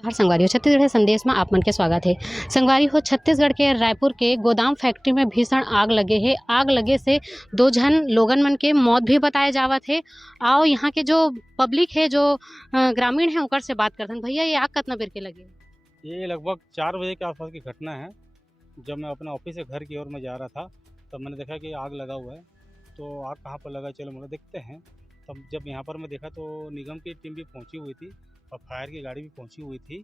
हर संगवारी हो छत्तीसगढ़ संदेश में आप मन के स्वागत है। संगवारी हो छत्तीसगढ़ के रायपुर के गोदाम फैक्ट्री में भीषण आग लगे है। आग लगे से 2 झन लोगन मन के मौत भी बताए जावत है। आओ यहाँ के जो पब्लिक है जो ग्रामीण है ओकर से बात करथन। भैया ये आग कितना बेर के लगे? ये लगभग 4 बजे के आसपास की घटना है। जब मैं अपने ऑफिस से घर की ओर में जा रहा था तब मैंने देखा कि आग लगा हुआ है। तो आग कहाँ पर लगा, चलो मतलब देखते हैं। तब जब यहाँ पर मैं देखा तो निगम की टीम भी पहुँची हुई थी और फायर की गाड़ी भी पहुँची हुई थी।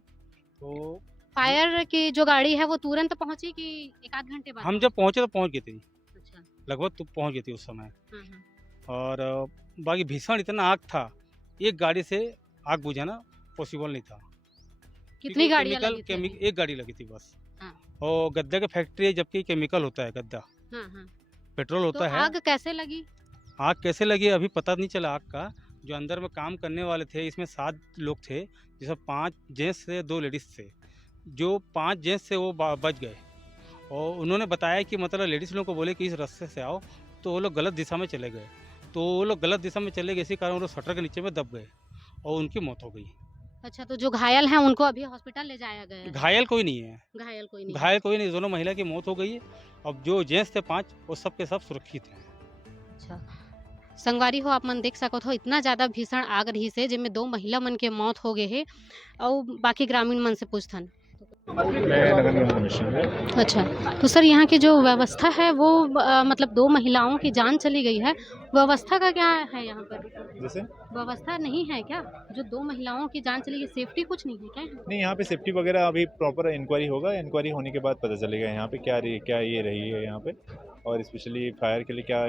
तो फायर की जो गाड़ी है वो तुरंत पहुंची कि एक आध घंटे बाद? हम जब पहुँचे तो पहुँच गई थी, अच्छा। लगभग तो पहुँच गई थी उस समय। हाँ, हाँ। और बाकी भीषण इतना आग था, एक गाड़ी से आग बुझाना पॉसिबल नहीं था। कितनी गाड़ियाँ लगी थी अभी? एक गाड़ी लगी थी बस। हाँ। और गद्दा की फैक्ट्री है, जबकि केमिकल होता है गद्दा, हाँ, हाँ। पेट्रोल तो होता है। आग कैसे लगी? आग कैसे लगी अभी पता नहीं चला आग का। जो अंदर में काम करने वाले थे, इसमें 7 लोग थे, जिसमें 5 जेंट्स थे, 2 लेडीज़ थे। जो 5 जेंट्स थे वो बच गए और उन्होंने बताया कि मतलब लेडीज़ लोगों को बोले कि इस रास्ते से आओ, तो वो लोग गलत दिशा में चले गए। तो वो लोग गलत दिशा में चले गए, इसी कारण वो लोग शटर के नीचे में दब गए और उनकी मौत हो गई। अच्छा, तो जो घायल हैं उनको अभी हॉस्पिटल ले जाया गया है? घायल कोई नहीं है, घायल कोई नहीं है। घायल कोई नहीं, दोनों महिला की मौत हो गई है। अब जो जेंट्स थे 5, वो सब के सब सुरक्षित हैं। अच्छा। संगवारी हो आप मन देख सकत हो इतना ज़्यादा भीषण आग रही से जिनमें 2 महिला मन के मौत हो गए हे और बाकी ग्रामीण मन से पूछथन। मैं नगर निगम कमिश्नर है। अच्छा, तो सर यहाँ की जो व्यवस्था है वो मतलब 2 महिलाओं की जान चली गई है, व्यवस्था का क्या है यहाँ पर? जैसे व्यवस्था नहीं है क्या? जो 2 महिलाओं की जान चली गई, सेफ्टी कुछ नहीं है क्या? नहीं, यहाँ पे सेफ्टी वगैरह अभी प्रॉपर इंक्वायरी होगा। इंक्वायरी होने के बाद पता चलेगा यहाँ पे क्या ये रही है यहाँ पे, और स्पेशली फायर के लिए क्या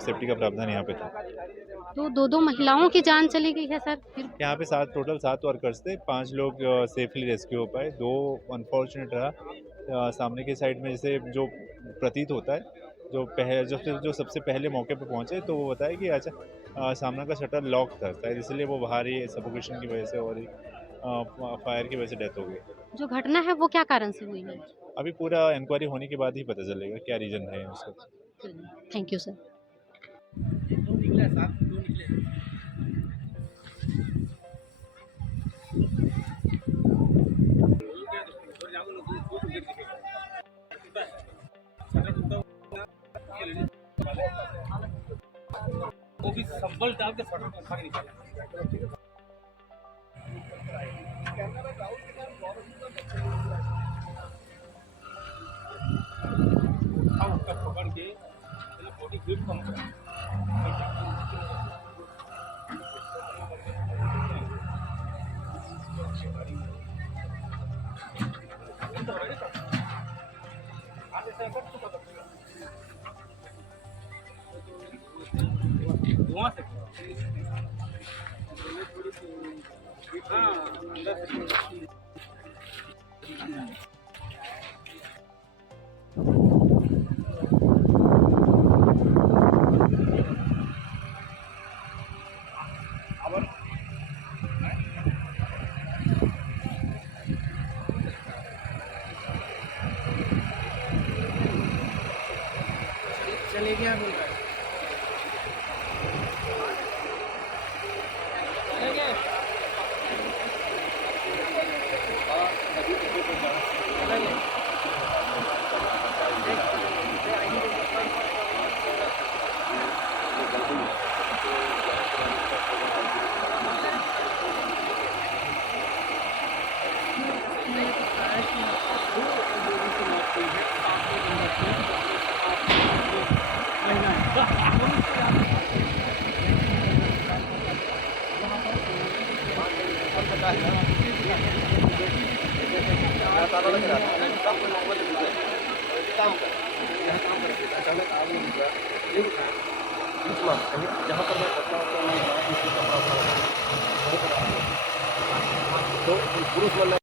सेफ्टी का प्रावधान यहाँ पे था। तो 2-2 महिलाओं की जान चली गई है सर फिर? यहाँ पे टोटल 7 वर्कर्स थे, 5 लोग सेफली रेस्क्यू हो पाए, 2 अनफॉर्चुनेट रहा। सामने की साइड में जैसे जो प्रतीत होता है, जो सबसे पहले मौके पे पहुँचे तो वो बताया कि अच्छा सामने का शटर लॉक था शायद, इसलिए वो बाहर ही सफोकेशन की वजह से और फायर की वजह से डेथ हो गई। जो घटना है वो क्या कारण से हुई है? अभी पूरा इंक्वायरी होने के बाद ही पता चलेगा क्या रीज़न है उसका। Thank you sir. वो भी संबल डाल के शटर को उठा के निकाला। उसका पकड़ के बॉडी हीट कम कर। धुआं से हाँ अंदर से चले गया बोल रहा है। जहाँ पर मैं तो पुरुष वाला